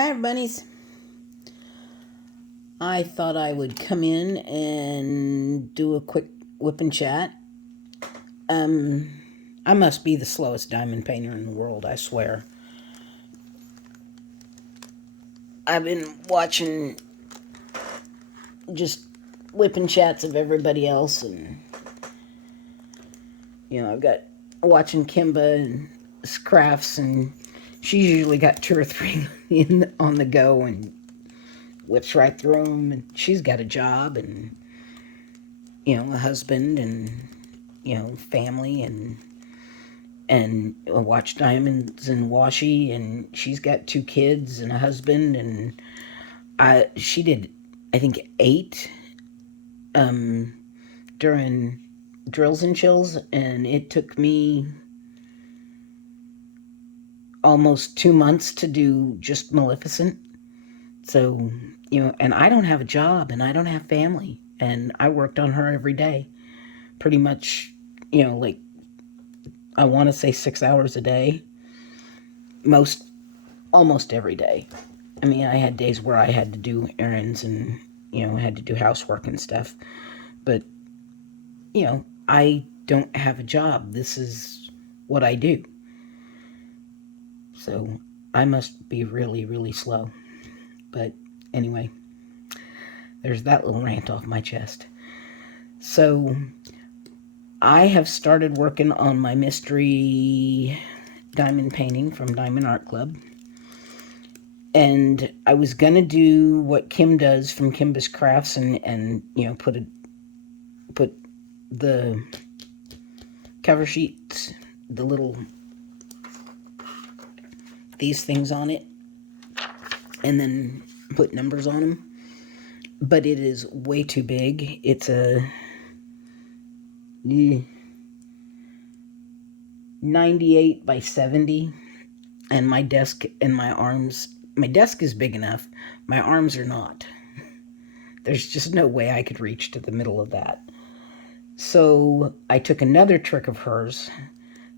Hi, bunnies. I thought I would come in and do a quick whip and chat. I must be the slowest diamond painter in the world, I swear. I've been watching just whip and chats of everybody else, and I've got watching Kimba and crafts, and she's usually got two or three on the go and whips right through them. And she's got a job and a husband and family and watch Diamonds and Washi, and she's got two kids and a husband, and she did, I think, 8 during drills and chills, and it took me almost 2 months to do just Maleficent. So, and I don't have a job and I don't have family, and I worked on her every day, pretty much, like, I want to say 6 hours a day, almost every day. I mean, I had days where I had to do errands and, had to do housework and stuff. But, I don't have a job. This is what I do. So I must be really, really slow. But anyway, there's that little rant off my chest. So I have started working on my mystery diamond painting from Diamond Art Club. And I was going to do what Kim does from Kimba's Crafts and put the cover sheets, these things on it, and then put numbers on them. But it is way too big. It's a 98 by 70, and my desk and my arms, my desk is big enough, my arms are not. There's just no way I could reach to the middle of that. So I took another trick of hers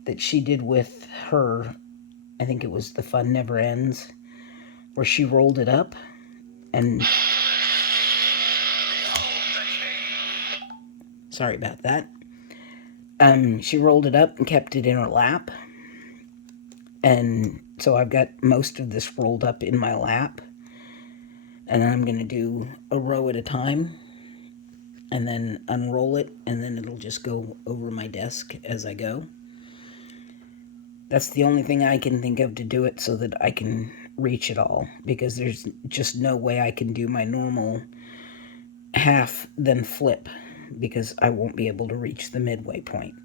that she did with her, I think it was The Fun Never Ends, where she rolled it up and... Sorry about that. She rolled it up and kept it in her lap. And so I've got most of this rolled up in my lap. And then I'm going to do a row at a time. And then unroll it. And then it'll just go over my desk as I go. That's the only thing I can think of to do it so that I can reach it all. Because there's just no way I can do my normal half, then flip. Because I won't be able to reach the midway point.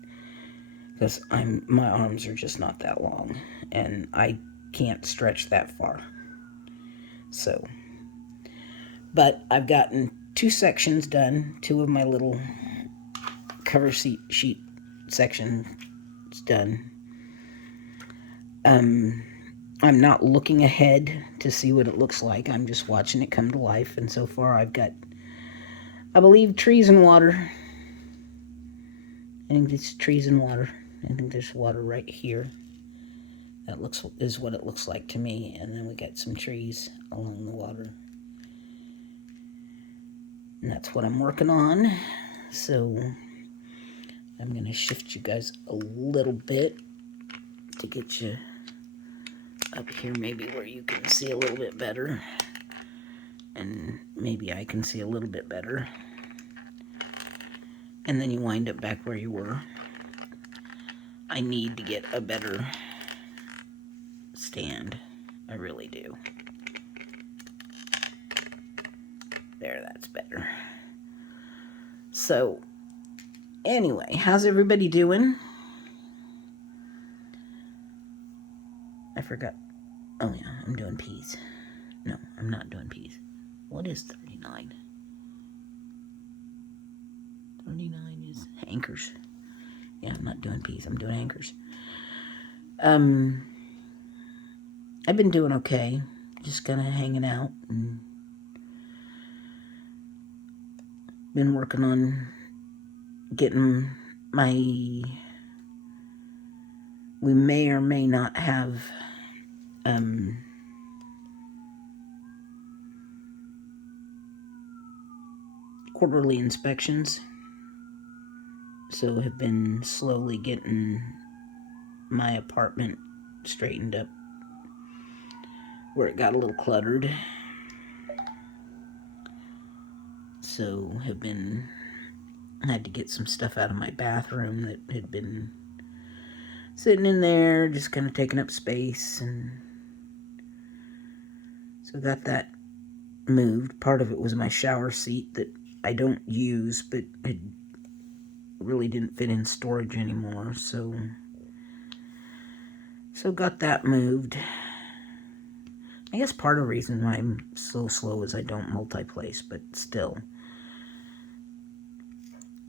Because my arms are just not that long, and I can't stretch that far. So, but I've gotten 2 sections done, 2 of my little cover sheet sections done. I'm not looking ahead to see what it looks like. I'm just watching it come to life, and so far I've got, I believe, trees and water. I think it's trees and water. I think there's water right here. That is what it looks like to me. And then we got some trees along the water. And that's what I'm working on. So I'm going to shift you guys a little bit to get you up here, maybe where you can see a little bit better. And maybe I can see a little bit better. And then you wind up back where you were. I need to get a better stand. I really do. There, that's better. So, anyway, how's everybody doing? I forgot. Oh, yeah, I'm doing peas. No, I'm not doing peas. What is 39? 39 is anchors. Yeah, I'm not doing peas. I'm doing anchors. I've been doing okay. Just kind of hanging out and been working on getting my... We may or may not have quarterly inspections. So have been slowly getting my apartment straightened up where it got a little cluttered. So have been had to get some stuff out of my bathroom that had been sitting in there, just kind of taking up space, and so got that moved. Part of it was my shower seat that I don't use, but it really didn't fit in storage anymore, so got that moved. I guess part of the reason why I'm so slow is I don't multi-place, but still.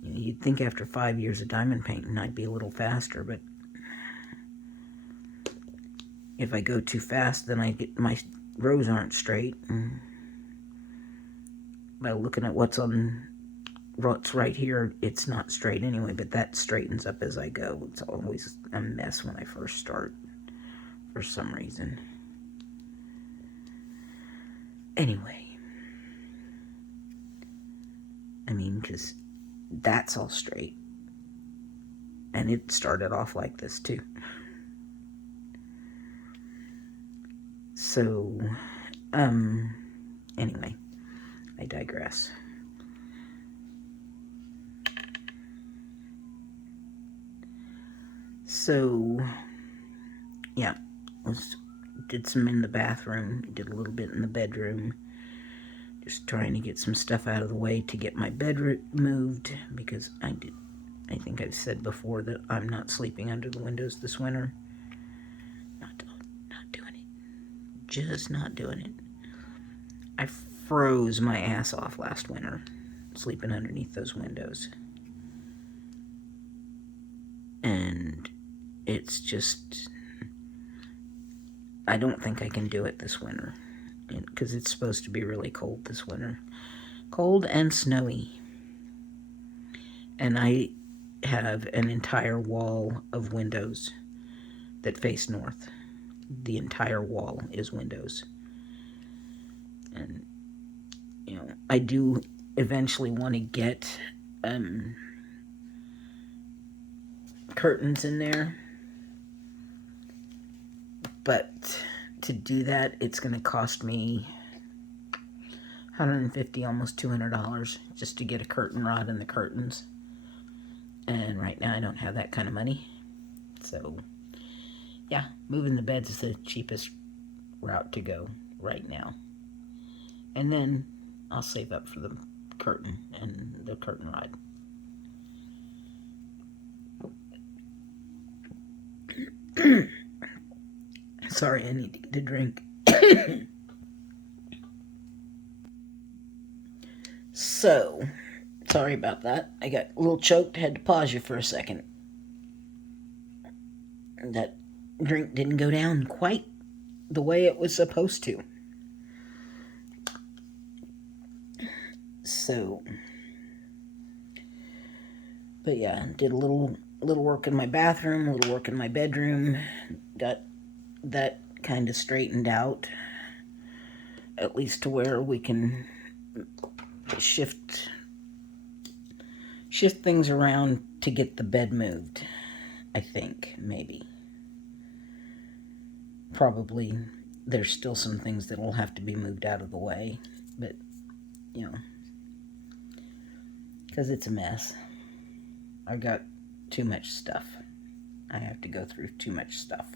You'd think after 5 years of diamond painting I'd be a little faster, but if I go too fast, then I get my rows aren't straight. And by looking at what's right here, it's not straight anyway, but that straightens up as I go. It's always a mess when I first start, for some reason. Anyway, I mean, because that's all straight, and it started off like this too. So, anyway, I digress. So, yeah, did some in the bathroom, did a little bit in the bedroom, just trying to get some stuff out of the way to get my bed moved, because I think I've said before that I'm not sleeping under the windows this winter. Not doing it. Just not doing it. I froze my ass off last winter, sleeping underneath those windows. And it's just, I don't think I can do it this winter, because it's supposed to be really cold this winter. Cold and snowy. And I have an entire wall of windows that face north. The entire wall is windows. And, I do eventually want to get curtains in there. But to do that, it's going to cost me $150, almost $200 just to get a curtain rod and the curtains. And right now I don't have that kind of money. So, yeah, moving the beds is the cheapest route to go right now. And then I'll save up for the curtain and the curtain rod. Sorry, I need to get a drink. So, sorry about that. I got a little choked, had to pause you for a second. That drink didn't go down quite the way it was supposed to. So, but yeah, did a little work in my bathroom, a little work in my bedroom, got that kind of straightened out, at least to where we can shift things around to get the bed moved. I think, maybe. Probably there's still some things that will have to be moved out of the way, but because it's a mess. I got too much stuff. I have to go through too much stuff.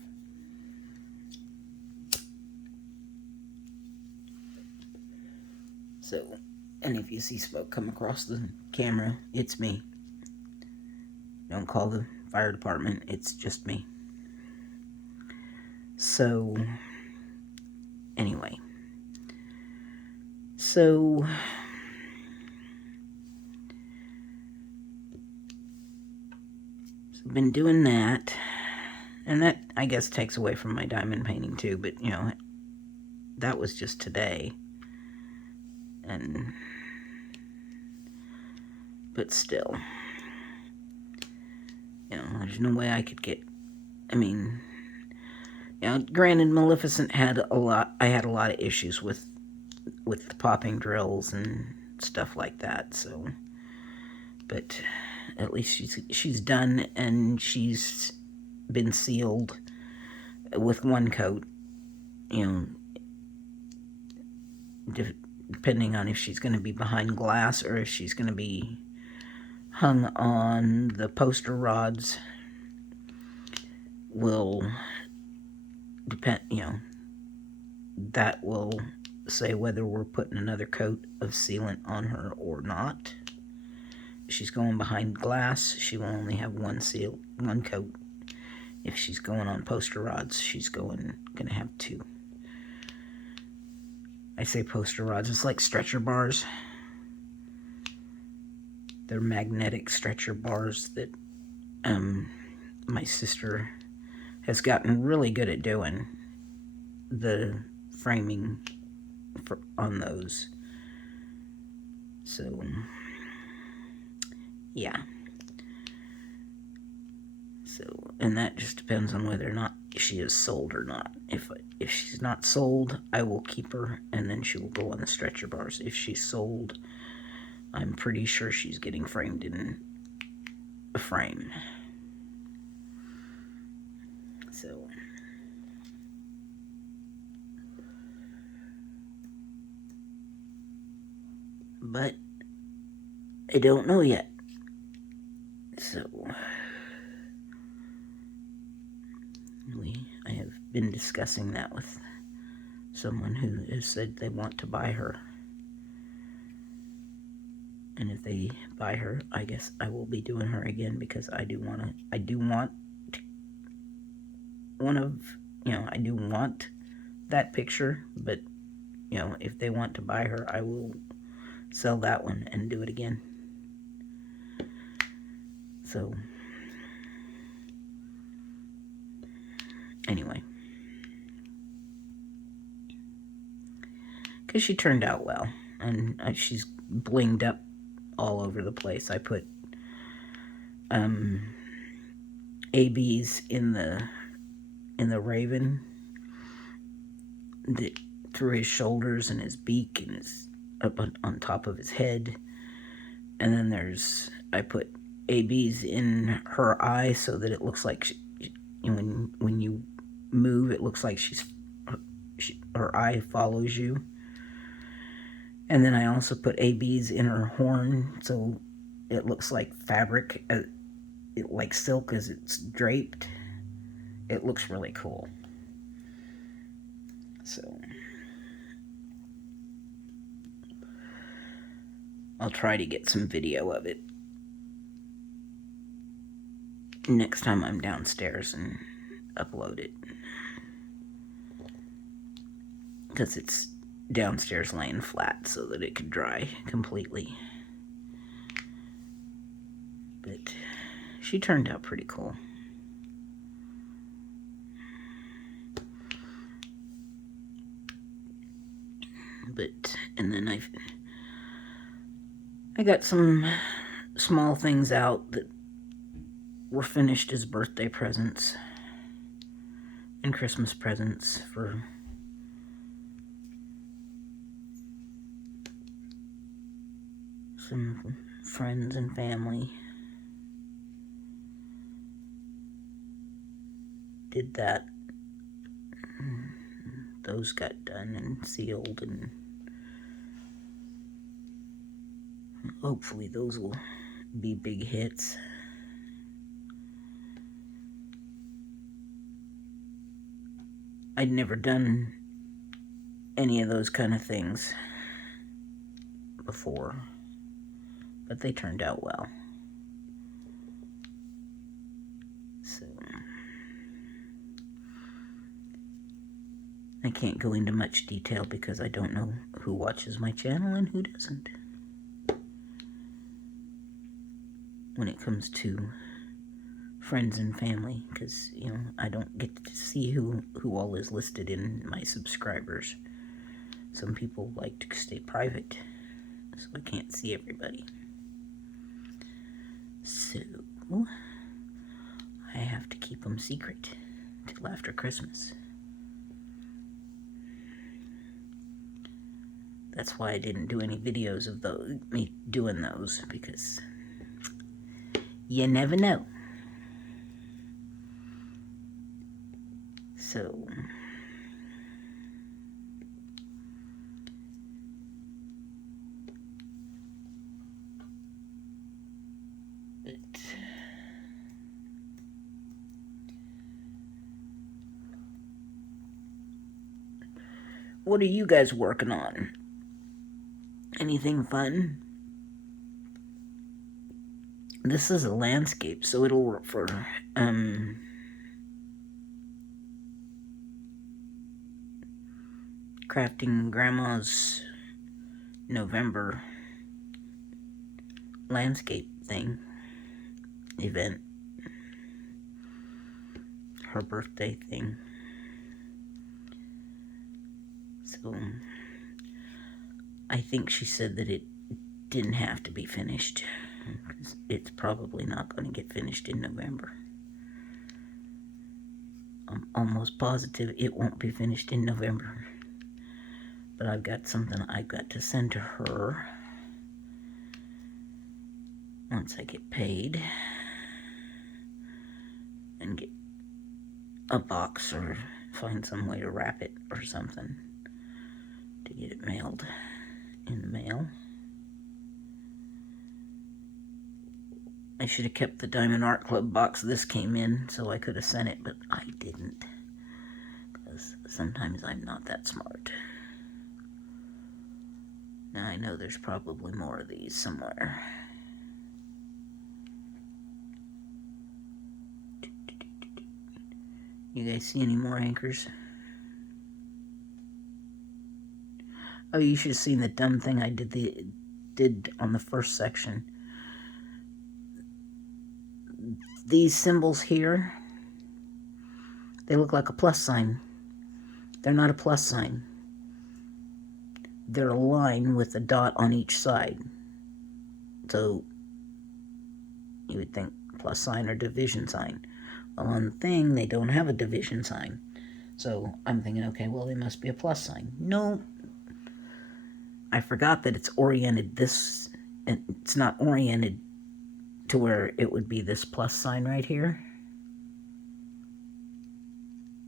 So, and if you see smoke come across the camera, it's me. Don't call the fire department, it's just me. So, anyway. So, I've been doing that, and that, I guess, takes away from my diamond painting too, but, that was just today. But still, there's no way I could get, granted, Maleficent had I had a lot of issues with the popping drills and stuff like that. So, but at least she's done, and she's been sealed with one coat. You know, depending on if she's going to be behind glass or if she's going to be hung on the poster rods, will depend, you know, that will say whether we're putting another coat of sealant on her or not. If she's going behind glass, she will only have one coat. If she's going on poster rods, she's gonna have two. I say poster rods, it's like stretcher bars. They're magnetic stretcher bars that my sister has gotten really good at doing the framing on those. So, yeah. So, and that just depends on whether or not she is sold or not. If she's not sold, I will keep her, and then she will go on the stretcher bars. If she's sold, I'm pretty sure she's getting framed in a frame. So, but I don't know yet. So, I have been discussing that with someone who has said they want to buy her. And if they buy her, I guess I will be doing her again, because I do want that picture, but, you know, if they want to buy her, I will sell that one and do it again. So, anyway, because she turned out well, and she's blinged up all over the place. I put ABs in the raven, through his shoulders and his beak and his up on top of his head, and then I put ABs in her eye so that it looks like when you move, it looks like her eye follows you. And then I also put ABs in her horn, so it looks like fabric, like silk as it's draped. It looks really cool. So, I'll try to get some video of it next time I'm downstairs and upload it, because it's downstairs laying flat so that it could dry completely. But she turned out pretty cool. But, and then I got some small things out that were finished as birthday presents and Christmas presents for some friends and family. Did that. Those got done and sealed, and hopefully those will be big hits. I'd never done any of those kind of things before, but they turned out well. So, I can't go into much detail because I don't know who watches my channel and who doesn't when it comes to friends and family, because, you know, I don't get to see who all is listed in my subscribers. Some people like to stay private, so I can't see everybody. So, I have to keep them secret till after Christmas. That's why I didn't do any videos of me doing those, because you never know. So, what are you guys working on? Anything fun? This is a landscape, so it'll work for crafting grandma's November landscape event, her birthday thing. So I think she said that it didn't have to be finished. It's probably not going to get finished in November. I'm almost positive it won't be finished in November. But I've got something I've got to send to her once I get paid and get a box or find some way to wrap it or something to get it mailed in the mail. I should have kept the Diamond Art Club box this came in so I could have sent it, but I didn't, because sometimes I'm not that smart. Now I know there's probably more of these somewhere. You guys see any more anchors? Oh, you should have seen the dumb thing I did on the first section. These symbols here, they look like a plus sign. They're not a plus sign. They're a line with a dot on each side. So you would think plus sign or division sign. Well, on the thing, they don't have a division sign. So I'm thinking, okay, well, they must be a plus sign. No. I forgot that it's oriented this, and it's not oriented to where it would be this plus sign right here.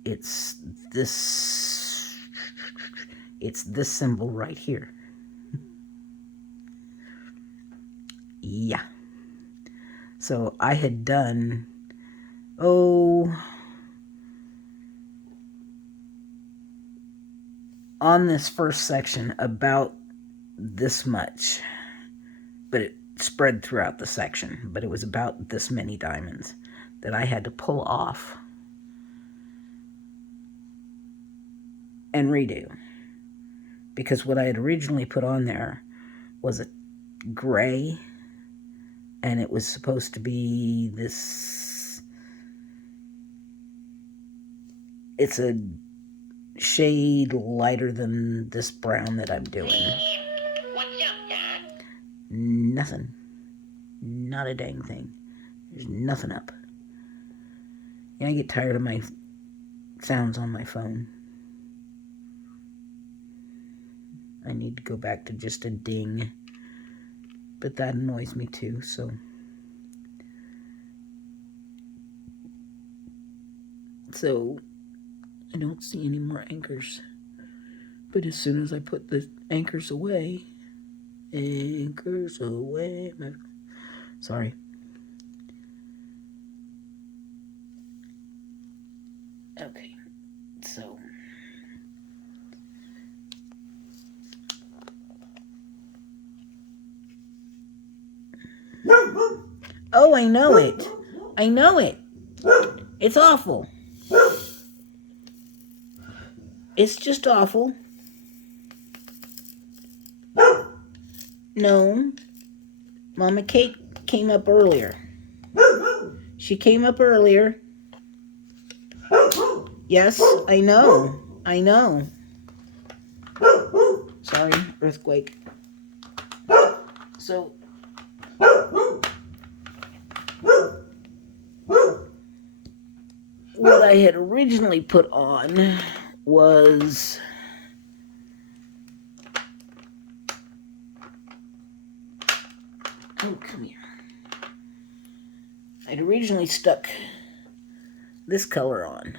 It's this symbol right here. Yeah. So I had done, on this first section about this much, but it spread throughout the section, but it was about this many diamonds that I had to pull off and redo, because what I had originally put on there was a gray, and it was supposed to be this, it's a shade lighter than this brown that I'm doing. What's up, Dad? Nothing. Not a dang thing. There's nothing up. Yeah, I get tired of my sounds on my phone. I need to go back to just a ding. But that annoys me too, so. So, I don't see any more anchors. But as soon as I put the anchors away, sorry. Okay, so. Oh, I know it. I know it. It's awful. It's just awful. No. Mama Kate came up earlier. She came up earlier. Yes, I know. I know. Sorry, earthquake. So, what I had originally put on was originally stuck this color on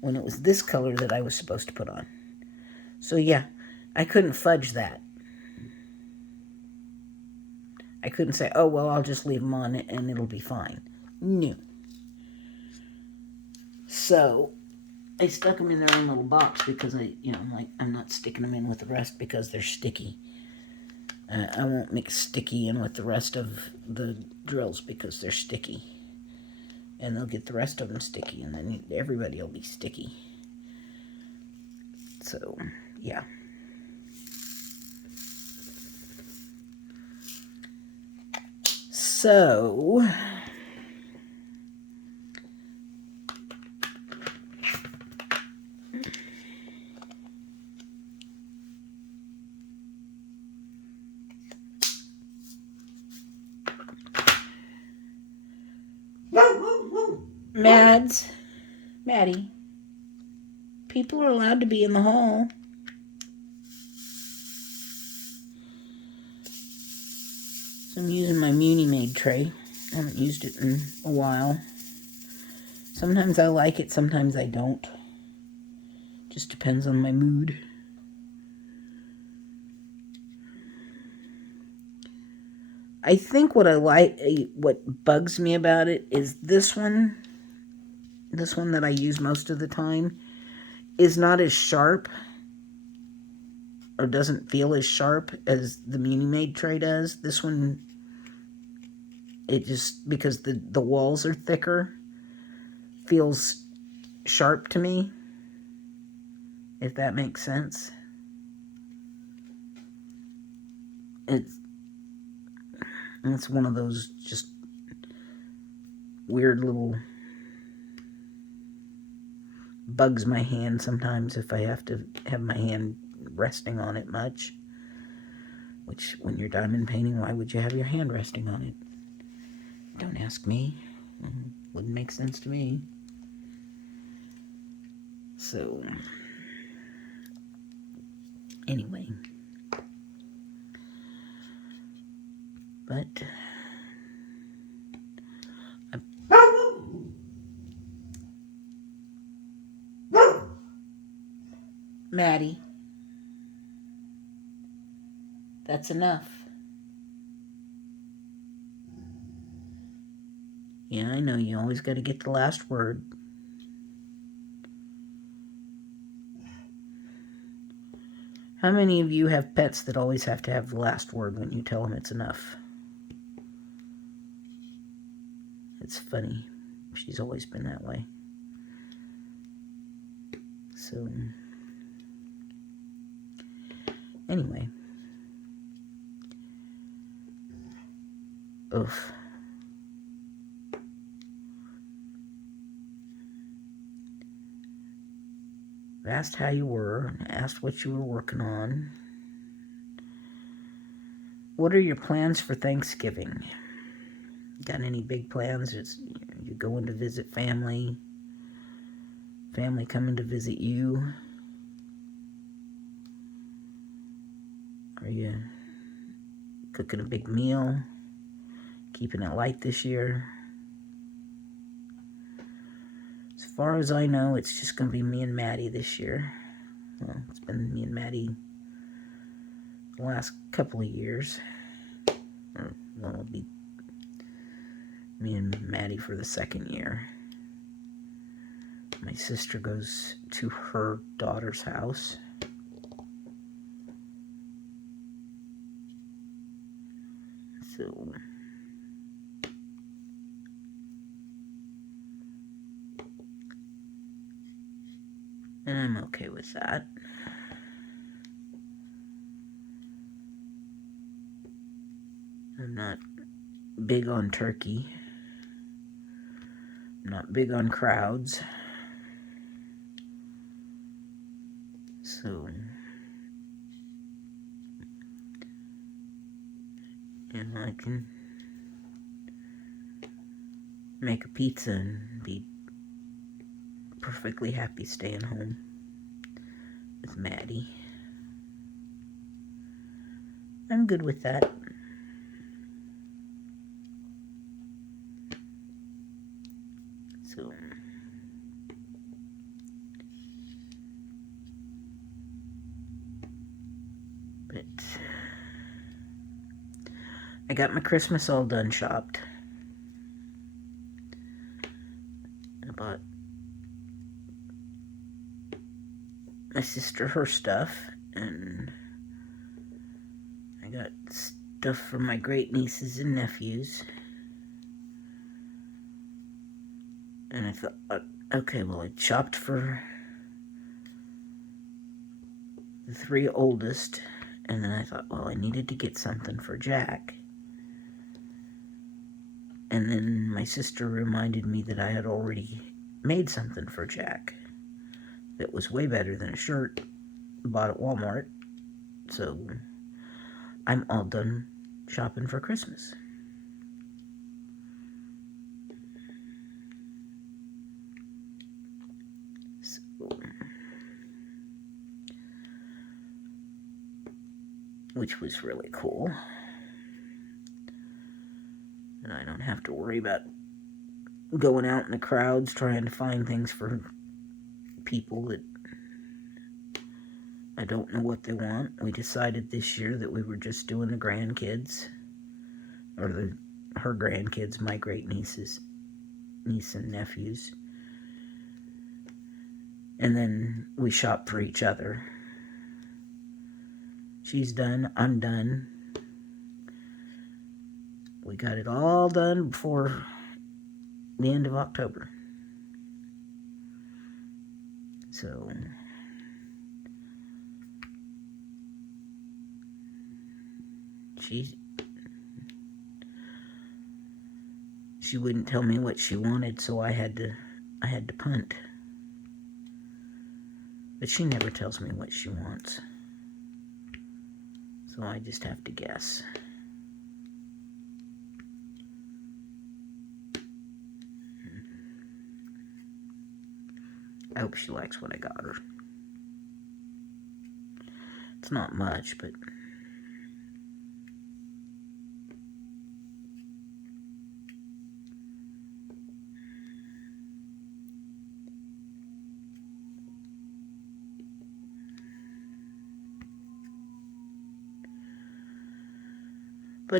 when it was this color that I was supposed to put on. So yeah, I couldn't fudge that. I couldn't say, oh, well, I'll just leave them on and it'll be fine. No. So I stuck them in their own little box because I'm not sticking them in with the rest because they're sticky. I won't mix sticky in with the rest of the drills because they're sticky. And they'll get the rest of them sticky, and then everybody will be sticky. So, yeah. So, Maddie, people are allowed to be in the hall. So I'm using my Muni Made tray. I haven't used it in a while. Sometimes I like it, sometimes I don't. Just depends on my mood. I think what bugs me about it is this one that I use most of the time, is not as sharp, or doesn't feel as sharp as the Muni Made tray does. This one, it just, because the walls are thicker, feels sharp to me, if that makes sense. It's one of those just weird little bugs my hand sometimes if I have to have my hand resting on it much. Which, when you're diamond painting, why would you have your hand resting on it? Don't ask me. Wouldn't make sense to me. So, anyway. But Maddie, that's enough. Yeah, I know, you always got to get the last word. How many of you have pets that always have to have the last word when you tell them it's enough? It's funny. She's always been that way. So, anyway. Oof. Asked how you were, asked what you were working on. What are your plans for Thanksgiving? Got any big plans? You going to visit family? Family coming to visit you? Are you cooking a big meal? Keeping it light this year? As far as I know, it's just going to be me and Maddie this year. Well, it's been me and Maddie the last couple of years. Well, it'll be me and Maddie for the second year. My sister goes to her daughter's house. So, and I'm okay with that. I'm not big on turkey. I'm not big on crowds. So, I can make a pizza and be perfectly happy staying home with Maddie. I'm good with that. I got my Christmas all done shopped. I bought my sister her stuff, and I got stuff for my great nieces and nephews. And I thought, okay, well, I shopped for the 3 oldest, and then I thought, well, I needed to get something for Jack. And then my sister reminded me that I had already made something for Jack that was way better than a shirt bought at Walmart. So I'm all done shopping for Christmas. So, which was really cool. And I don't have to worry about going out in the crowds trying to find things for people that I don't know what they want. We decided this year that we were just doing the grandkids, or her grandkids, my great niece and nephews. And then we shop for each other. She's done, I'm done. We got it all done before the end of October. So she wouldn't tell me what she wanted, so I had to punt. But she never tells me what she wants, so I just have to guess. I hope she likes what I got her. It's not much, but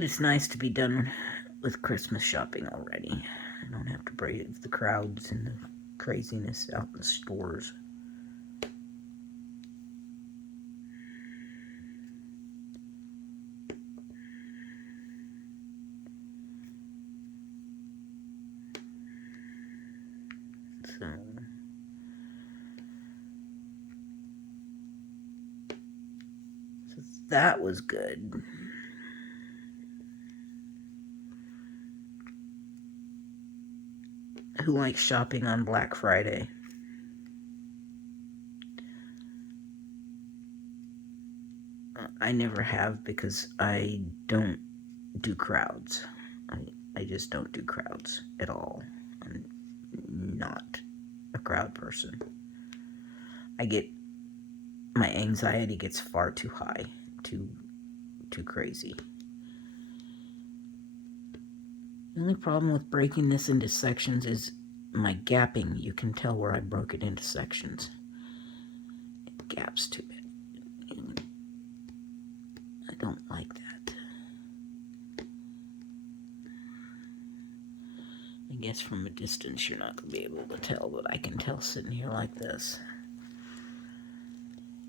it's nice to be done with Christmas shopping already. I don't have to brave the crowds and the craziness out in the stores. So that was good. Who likes shopping on Black Friday? I never have, because I don't do crowds. I just don't do crowds at all. I'm not a crowd person. My anxiety gets far too high, too crazy. The only problem with breaking this into sections is my gapping. You can tell where I broke it into sections. It gaps too bad. I don't like that. I guess from a distance you're not going to be able to tell, but I can tell sitting here like this.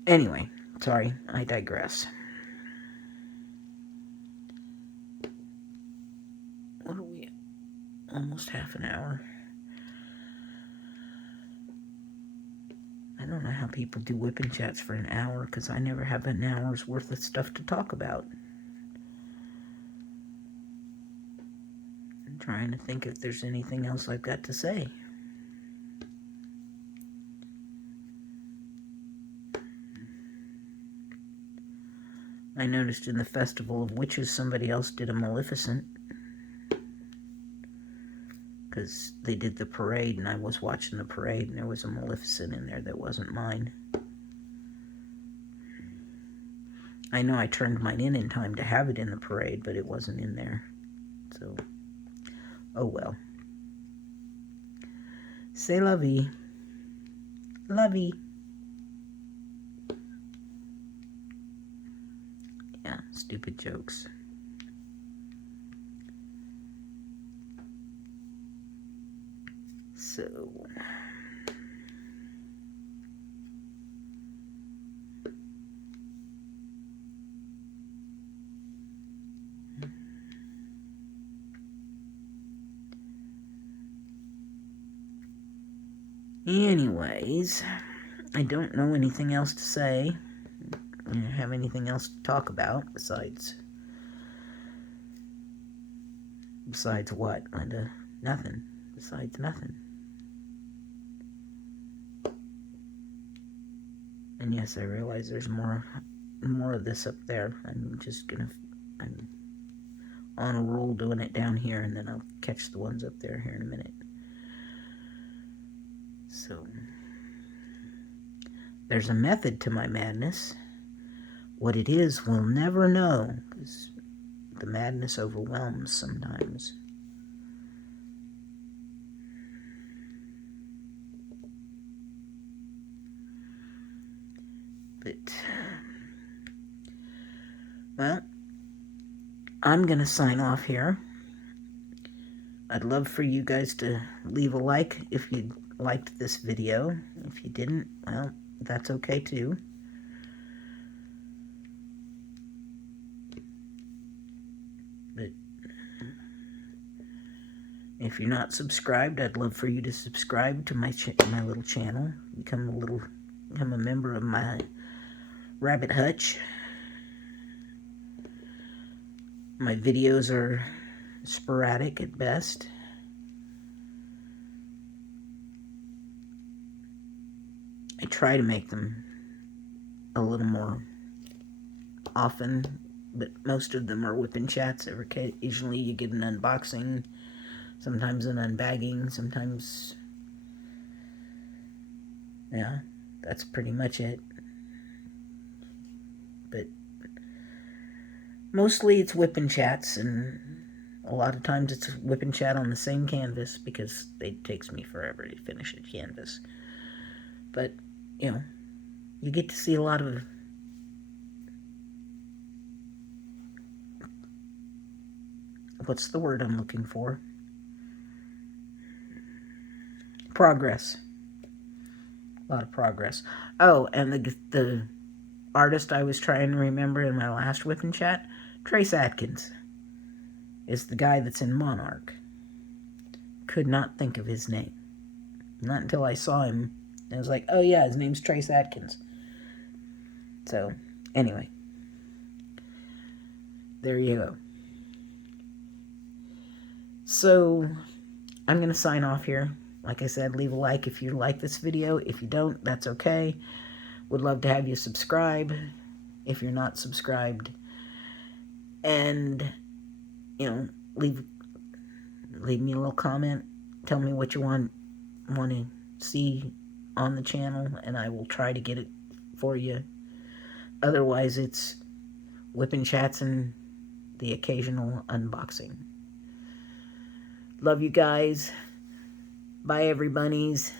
Anyway, sorry, I digress. What are we at? Almost half an hour. I don't know how people do whipping chats for an hour, because I never have an hour's worth of stuff to talk about. I'm trying to think if there's anything else I've got to say. I noticed in the Festival of Witches somebody else did a Maleficent, because they did the parade, and I was watching the parade, and there was a Maleficent in there that wasn't mine. I know I turned mine in time to have it in the parade, but it wasn't in there. So, oh well. C'est la vie. La vie. Yeah, stupid jokes. So... anyways, I don't know anything else to say. I don't have anything else to talk about besides what, Linda? Nothing. Besides nothing. And yes, I realize there's more of this up there. I'm on a roll doing it down here, and then I'll catch the ones up there here in a minute. So, there's a method to my madness. What it is, we'll never know, because the madness overwhelms sometimes. But, well, I'm going to sign off here. I'd love for you guys to leave a like if you liked this video. If you didn't, well, that's okay too. But if you're not subscribed, I'd love for you to subscribe to my little channel. Become a member of my rabbit hutch. My videos are sporadic at best. I try to make them a little more often, but most of them are WIP and chats. Occasionally you get an unboxing, sometimes an unbagging, sometimes, yeah, that's pretty much it. But mostly it's WIP and chats, and a lot of times it's WIP and chat on the same canvas because it takes me forever to finish a canvas. But, you know, you get to see a lot of what's the word I'm looking for? Progress. A lot of progress. Oh, and the artist I was trying to remember in my last WIP and chat, Trace Adkins, is the guy that's in Monarch. Could not think of his name. Not until I saw him. I was like, oh yeah, his name's Trace Adkins. So, anyway. There you go. So, I'm going to sign off here. Like I said, leave a like if you like this video. If you don't, that's okay. Would love to have you subscribe if you're not subscribed. And, you know, leave me a little comment. Tell me what you want to see on the channel, and I will try to get it for you. Otherwise, it's WIP and chats and the occasional unboxing. Love you guys. Bye, everybody's.